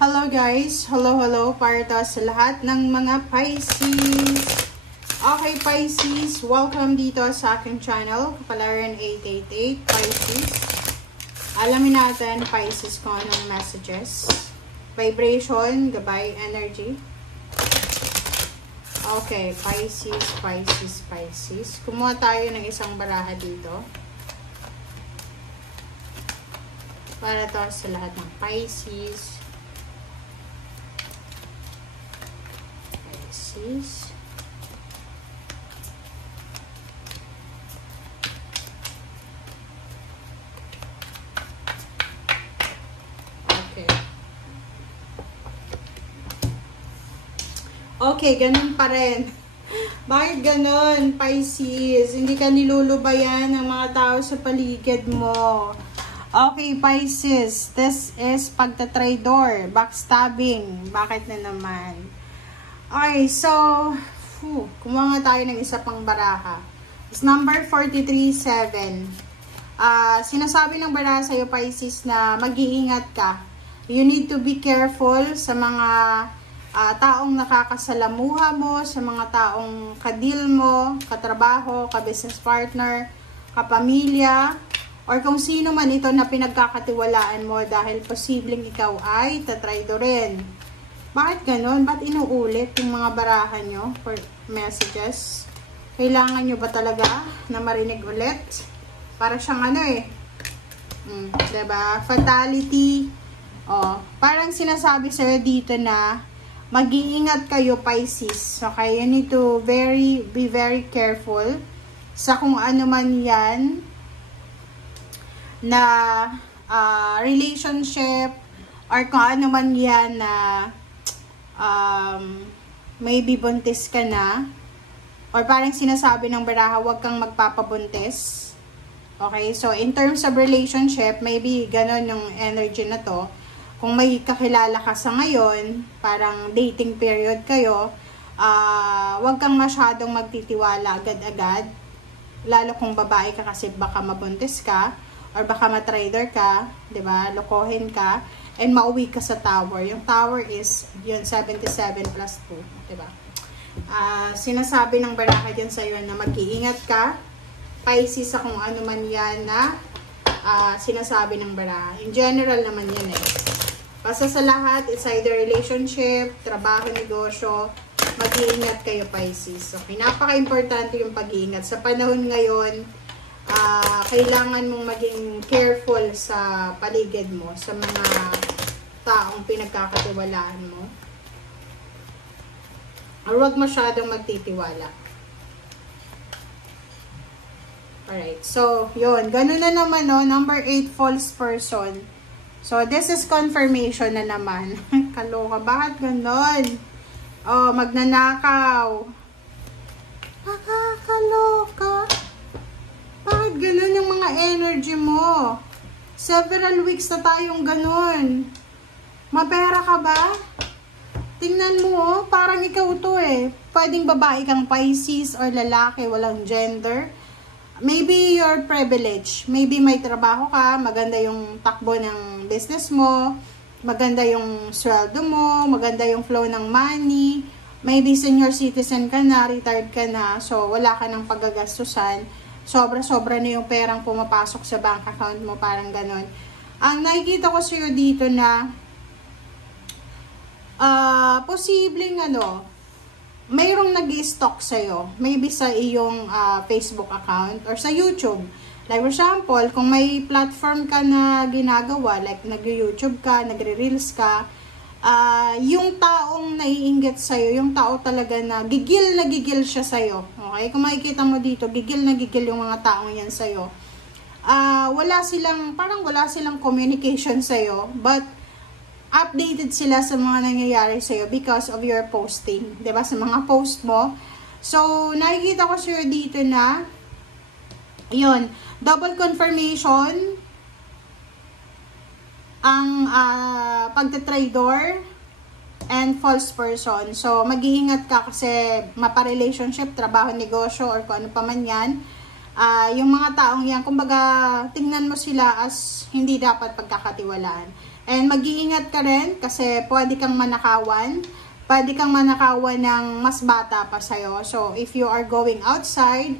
Hello guys! Hello para to sa lahat ng mga Pisces. Okay Pisces, welcome dito sa aking channel, Kapalaran 888 Pisces. Alamin natin Pisces kung anong messages, vibration, gabay, energy. Okay, Pisces. Kumuha tayo ng isang baraha dito. Para to sa lahat ng Pisces. Okay, ganun pa rin. Bakit ganun, Pisces? Hindi ka nilulubayan ng mga tao sa paligid mo. Okay, Pisces. This is pagtatraidor, backstabbing. Bakit na naman? Okay, so, kumuha nga tayo ng isa pang baraha. It's number 43-7. Sinasabi ng baraha sa'yo, Pisces, na mag-iingat ka. You need to be careful sa mga taong nakakasalamuha mo, sa mga taong kadil mo, katrabaho, ka-business partner, kapamilya, or kung sino man ito na pinagkakatiwalaan mo dahil posibleng ikaw ay tatraidorin. Bakit ganun? Ba't inuulit yung mga baraha nyo for messages? Kailangan nyo ba talaga na marinig ulit? Para siyang ano eh. Diba? Fatality. Parang sinasabi sa'yo dito na mag-iingat kayo, Pisces. Okay? You need to be very careful sa kung ano man yan na relationship or kung ano man yan na maybe buntis ka na or parang sinasabi ng baraha, huwag kang magpapabuntis. Okay, so in terms of relationship, maybe ganon yung energy na to. Kung may kakilala ka sa ngayon, parang dating period kayo, huwag kang masyadong magtitiwala agad-agad, lalo kung babae ka kasi baka mabuntis ka or baka matrader ka, 'di ba? Lokohin ka and mauwi ka sa tower. Yung tower is yun 77 plus 2, 'di ba? Sinasabi ng baraha diyan sa iyo na mag-iingat ka, Pisces, sa kung ano man 'yan na sinasabi ng baraha. In general naman 'yan eh. Basta sa lahat, it's either relationship, trabaho, negosyo, mag-iingat kayo, Pisces. Okay, napaka-importante yung pag-iingat. Sa panahon ngayon, kailangan mong maging careful sa paligid mo, sa mga taong pinagkakatiwalaan mo. Or huwag masyadong magtitiwala. Alright, so, yun. Ganun na naman, no? Number 8, false person. So, this is confirmation na naman. Kaloka, bakit ganon? Magnanakaw. Nakakaloka. Bakit ganun yung mga energy mo? Several weeks na tayong ganun. Mapera ka ba? Tingnan mo, parang ikaw to eh. Pwedeng babae kang Pisces or lalaki, walang gender. Maybe you're privileged. Maybe may trabaho ka, maganda yung takbo ng business mo, maganda yung sweldo mo, maganda yung flow ng money. Maybe senior citizen ka na, retired ka na, so wala ka ng paggagastusan. Sobra-sobra na yung perang pumapasok sa bank account mo, parang ganon. Ang nakikita ko sa'yo dito na posibleng mayroong nag-i-stalk sa'yo. Maybe sa iyong Facebook account or sa YouTube. Like for example, kung may platform ka na ginagawa, like nag-YouTube ka, nagre-reels ka, yung taong naiinggit sa'yo, yung tao talaga na gigil siya sa'yo. Okay? Kung makikita mo dito, gigil yung mga taong yan sa'yo. Wala silang communication sa'yo, but updated sila sa mga nangyayari sa'yo because of your posting. 'Di ba? Sa mga post mo. So, nakikita ko sa'yo dito na yun, double confirmation ang pagtatraidor and false person. So, mag-iingat ka kasi mapa-relationship, trabaho, negosyo, or kung ano pa man yan. Yung mga taong yan, kumbaga, tingnan mo sila as hindi dapat pagkakatiwalaan. And mag-iingat ka rin kasi pwede kang manakawan. Pwede kang manakawan ng mas bata pa sa'yo. So, if you are going outside,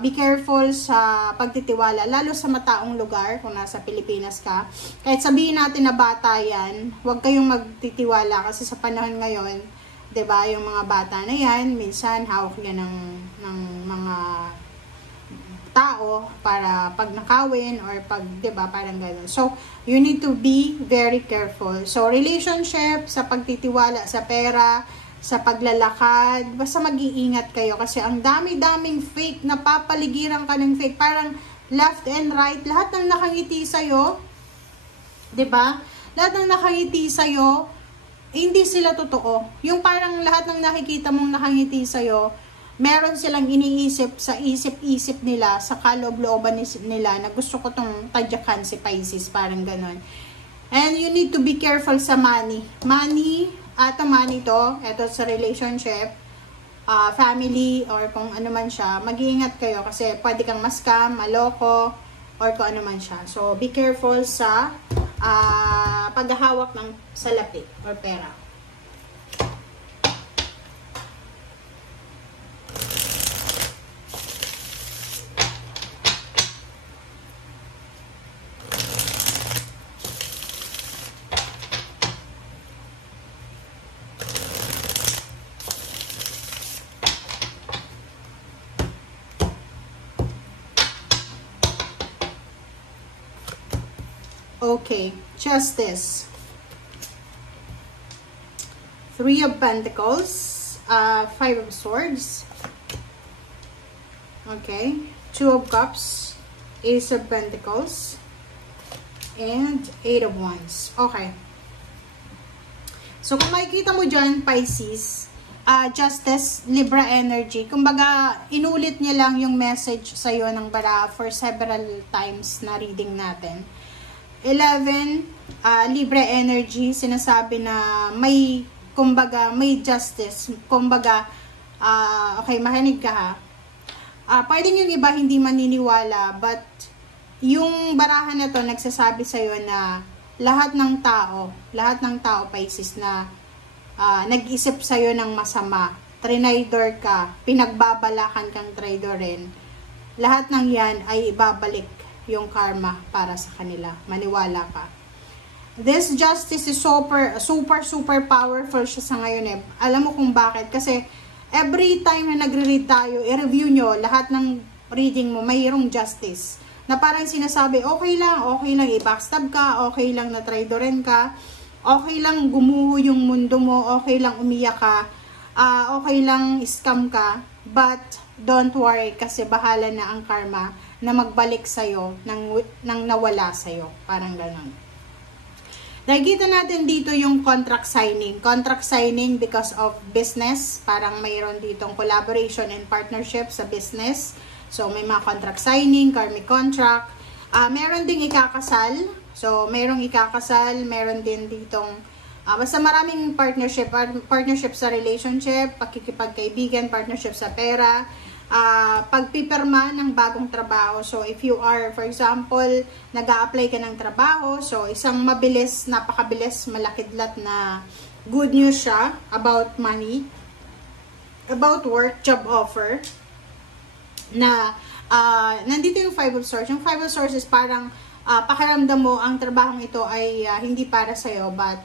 be careful sa pagtitiwala, lalo sa mataong lugar, kung nasa Pilipinas ka. Kahit sabihin natin na bata yan, huwag kayong magtitiwala kasi sa panahon ngayon, 'di ba, yung mga bata na yan, minsan hawak yan ng mga tao para pag nakawin or pag, 'di ba, parang gano'n. So, you need to be very careful. So, relationship, sa pagtitiwala sa pera, sa paglalakad, basta mag-iingat kayo kasi ang dami-daming fake, napapaligiran ka ng fake, parang left and right, lahat ng nakangiti sa'yo, 'di ba? Lahat ng nakangiti sa'yo, hindi sila totoo. Yung parang lahat ng nakikita mong nakangiti sa'yo, meron silang iniisip sa isip-isip nila, sa kaloob-looban nila na gusto ko tong tadyakan si Pisces, parang ganon. And you need to be careful sa money. Money ito sa relationship, family, or kung ano man siya, mag-iingat kayo kasi pwede kang ma-scam, maloko, or kung ano man siya. So, be careful sa paghahawak ng salapi or pera. Okay, Justice. 3 of Pentacles, 5 of Swords. Okay, 2 of Cups, Ace of Pentacles, and 8 of Wands. Okay. So, kung makikita mo dyan, Pisces, Justice, Libra energy. Kumbaga, inulit niya lang yung message sa'yo ng baraha for several times na reading natin. 11, Libra energy, sinasabi na may, kumbaga, may justice. Kumbaga, okay, makinig ka ha. Pwedeng yung iba hindi maniniwala, but yung barahan na to nagsasabi sa'yo na lahat ng tao, Pisces, na nag-isip sa'yo ng masama, trinidor ka, pinagbabalakan kang traidorin, lahat ng yan ay ibabalik yung karma para sa kanila. Maniwala ka. This justice is super powerful siya sa ngayon eh. Alam mo kung bakit? Kasi every time na nagre-read tayo, i-review nyo lahat ng reading mo, mayroong justice. Na parang sinasabi, okay lang, i-backstab ka, okay lang na traidorin ka, okay lang gumuho yung mundo mo, okay lang umiyak ka, okay lang scam ka, but don't worry kasi bahala na ang karma na magbalik sa'yo nang nawala sa'yo. Parang ganon. Nakikita natin dito yung contract signing. Contract signing because of business. Parang mayroon ditong collaboration and partnership sa business. So, may mga contract signing, karmic contract. Meron ding ikakasal. So, mayroong ikakasal. Meron din ditong basta maraming partnership sa relationship, pakikipagkaibigan, partnership sa pera, pagpipirma ng bagong trabaho. So, if you are, for example, nag-a-apply ka ng trabaho, so, isang mabilis, napakabilis, malakidlat na good news siya about money, about work, job offer, na, nandito yung 5 of Swords. Yung 5 of Swords is parang, pakiramdam mo, ang trabahong ito ay hindi para sa'yo, but,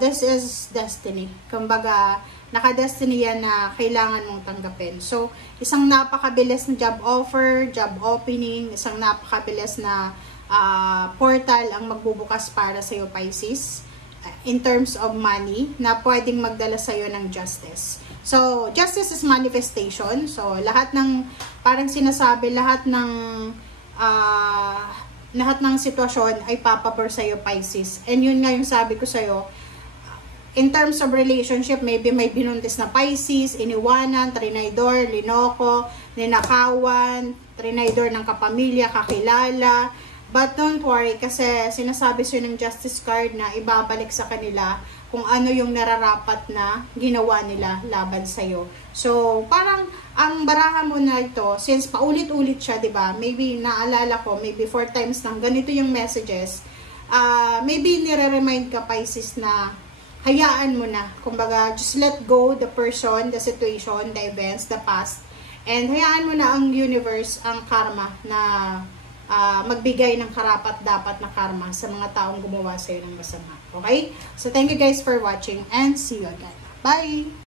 this is destiny. Kumbaga, naka-destiny yan na kailangan mong tanggapin. So, isang napakabilis na job offer, job opening, isang napakabilis na portal ang magbubukas para sa iyo, Pisces, in terms of money, na pwedeng magdala sa iyo ng justice. So, justice is manifestation. So, lahat ng, parang sinasabi, lahat ng sitwasyon ay papabor sa iyo, Pisces. And yun nga yung sabi ko sa iyo, in terms of relationship, maybe may binuntis na Pisces, iniwanan, trinidor, linoko, ninakawan, trinidor ng kapamilya, kakilala. But don't worry, kasi sinasabi sa'yo ng Justice card na ibabalik sa kanila kung ano yung nararapat na ginawa nila laban sa'yo. So, parang ang baraha mo na ito, since paulit-ulit siya, diba? Maybe naalala ko, maybe 4 times nang ganito yung messages. maybe nire-remind ka, Pisces, na hayaan mo na. Kumbaga, just let go the person, the situation, the events, the past. And hayaan mo na ang universe, ang karma na magbigay ng karapat-dapat na karma sa mga taong gumawa sa'yo ng masama. Okay? So, thank you guys for watching and see you again. Bye!